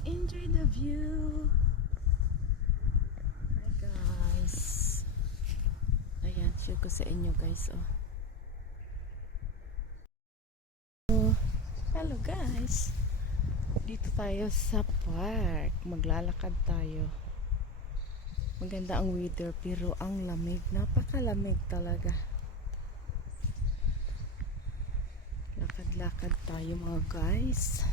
Just enjoy the view. Hi guys. Ayan, share ko sa inyo guys. Hello guys. Dito tayo sa park. Maglalakad tayo. Maganda ang weather pero ang lamig. Napakalamig talaga. Lakad-lakad tayo mga guys.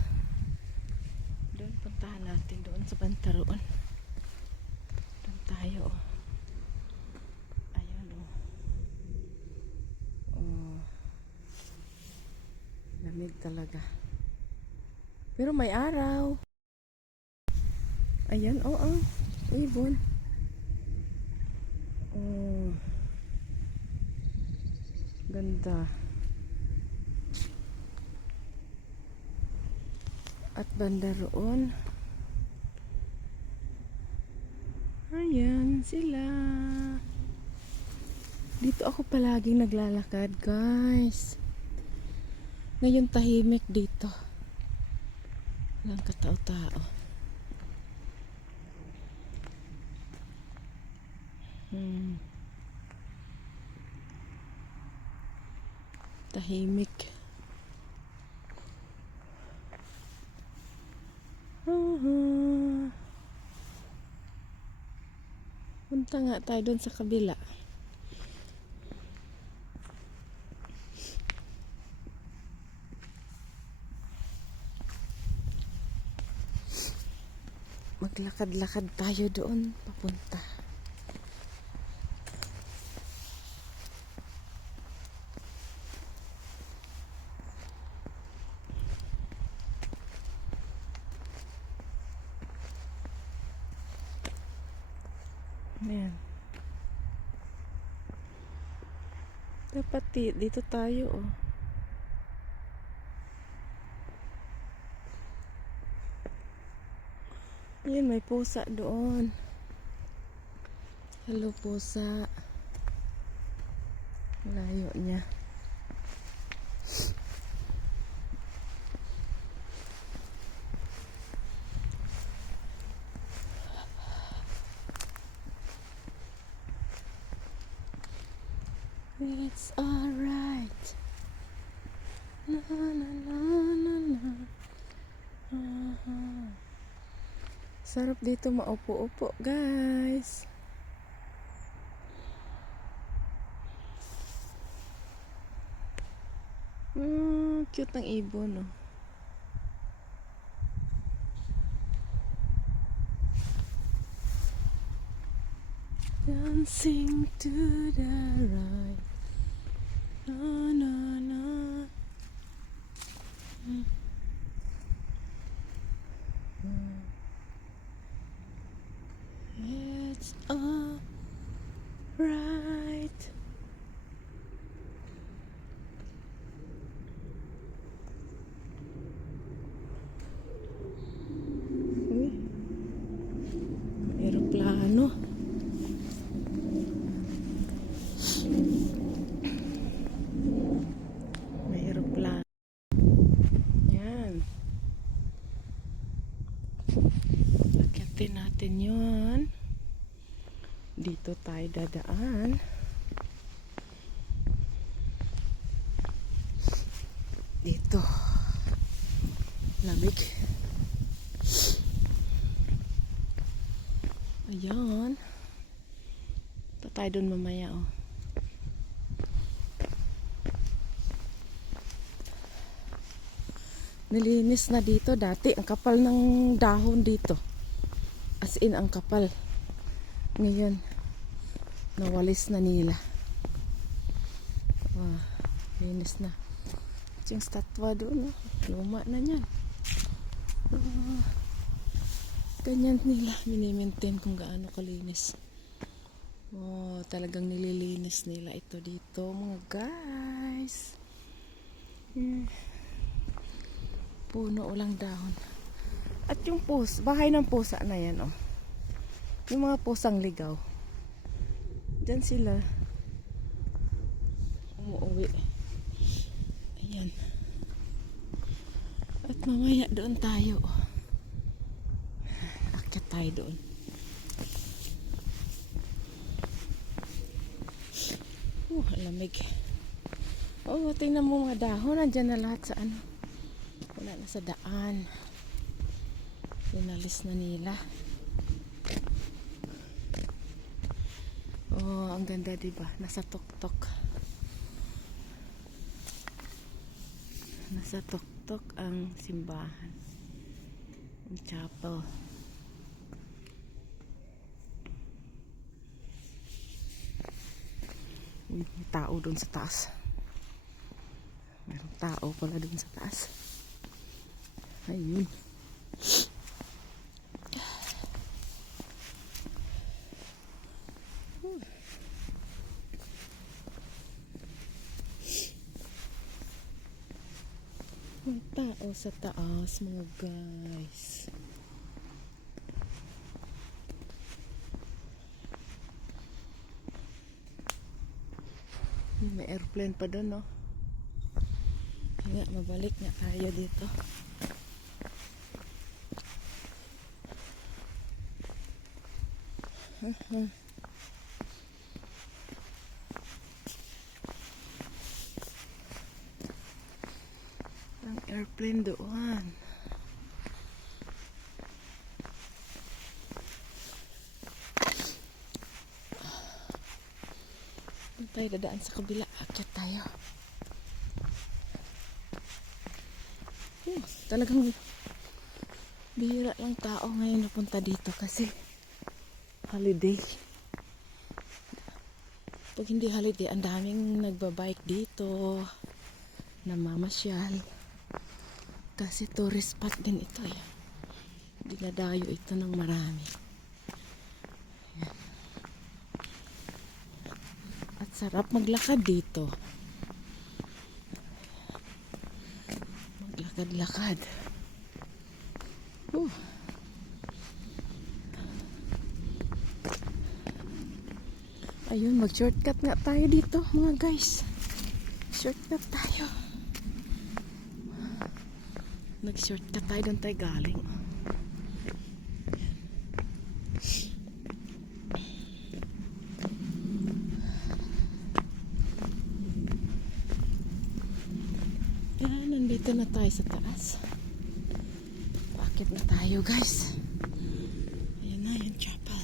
Doon puntahan natin doon sa Bantaroon. Doon tayo. Ayan lamig talaga. Pero may araw. Ayan ibon. Ganda. At banda roon, ayan sila. Dito ako palaging naglalakad guys. Ngayon tahimik dito, walang katao-tao. Tahimik. Punta nga tayo doon sa kabila. Maglakad-lakad tayo doon papunta. Ayan. Dapat dito tayo Ayan, may pusa doon. Hello pusa. Layo niya. It's alright. La la la la la. Sarap dito maupo-upo, guys. Cute ng ibon, Dancing to the right. Na na na. It's all right. Uy, aeroplano. May aeroplano. Yan. Akyatin natin yun. Dito tayo dadaan. Dito lamig. Ayan. Ito tayo dun mamaya Nilinis na dito dati. Ang kapal ng dahon dito. As in ang kapal. Ngayon nawalis na nila. Linis na. Yung statwa doon luma na yan. Ganyan nila minimaintain kung gaano kalinis. Talagang nililinis nila ito dito mga guys. Puno ulang dahon. At yung bahay ng pusa na yan yung mga pusang ligaw, dyan sila umuwi. Ayan. At mamaya doon tayo tayo doon. Lamig. Oh, tingnan mo mga dahon. Nandyan na lahat sa ano. Wala na sa daan. Pinalis na nila. Oh, ang ganda diba? Nasa tuktok. Nasa tuktok ang simbahan. Ang chapel. May tao doon sa taas. Merong tao pala doon sa taas. Ayun. May tao sa taas, mga guys. May airplane pa doon, no? Kaya mabalik nga tayo dito. Ang airplane doon. Doon tayo dadaan sa kabila. Akyat tayo. Talagang bihira lang tao ngayon napunta dito kasi holiday. Pag hindi holiday, ang daming nagbabike dito, namamasyal. Kasi tourist spot din ito eh. Dinadayo ito ng marami. Ayan. At sarap maglakad dito. Maglakad-lakad. Ayun, mag-shortcut nga tayo dito mga guys. Shortcut tayo. Nag-shortcut tayo, doon tayo galing. Yan, nandito na tayo sa taas. Bakit na tayo guys? Ayan na yung chapel.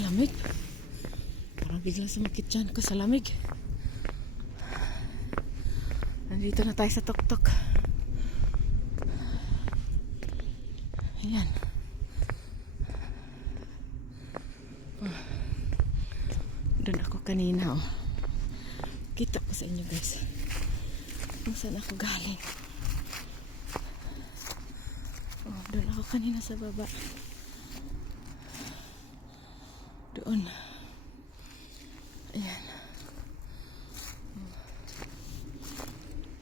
Lamig. Parang biglang sumakit dyan ko sa lamig. Nandito na tayo sa tuktok. Ayan. Doon ako kanina, oh. Kita ko sa inyo guys kung saan ako galing. Oh, doon ako kanina sa baba. Doon. Ayan.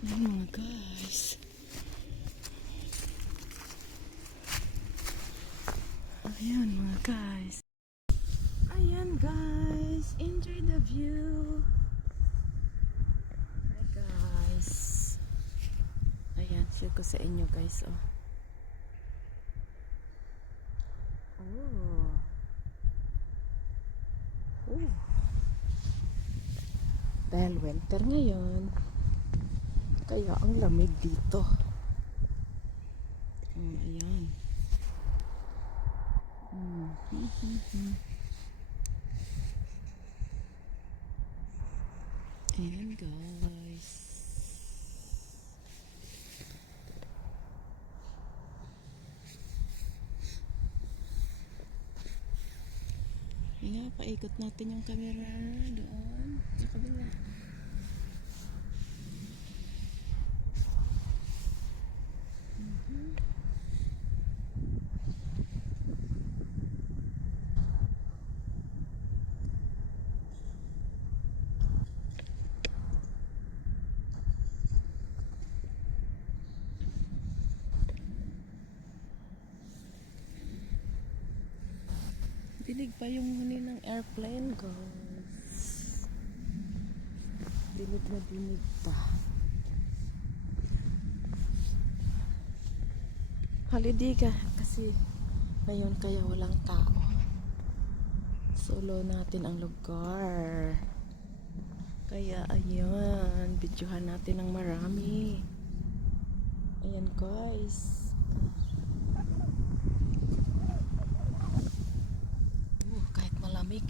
Ayan mga guys. Ayan mga guys. Ayan guys. Enjoy the view. Hi guys. Ayan. Share ko sa inyo guys. Oh. Oh. Oh. Dahil winter ngayon, kaya ang lamig dito. Ayan. Ayan guys. Ayan, paikot natin yung camera doon sa kabila. Dinig pa yung huni ng airplane guys. dinig na dinig pa. Holiday ka kasi ngayon kaya walang tao. Solo natin ang lugar. Kaya ayun, videohan natin ng marami. Ayan guys. Kahit malamig.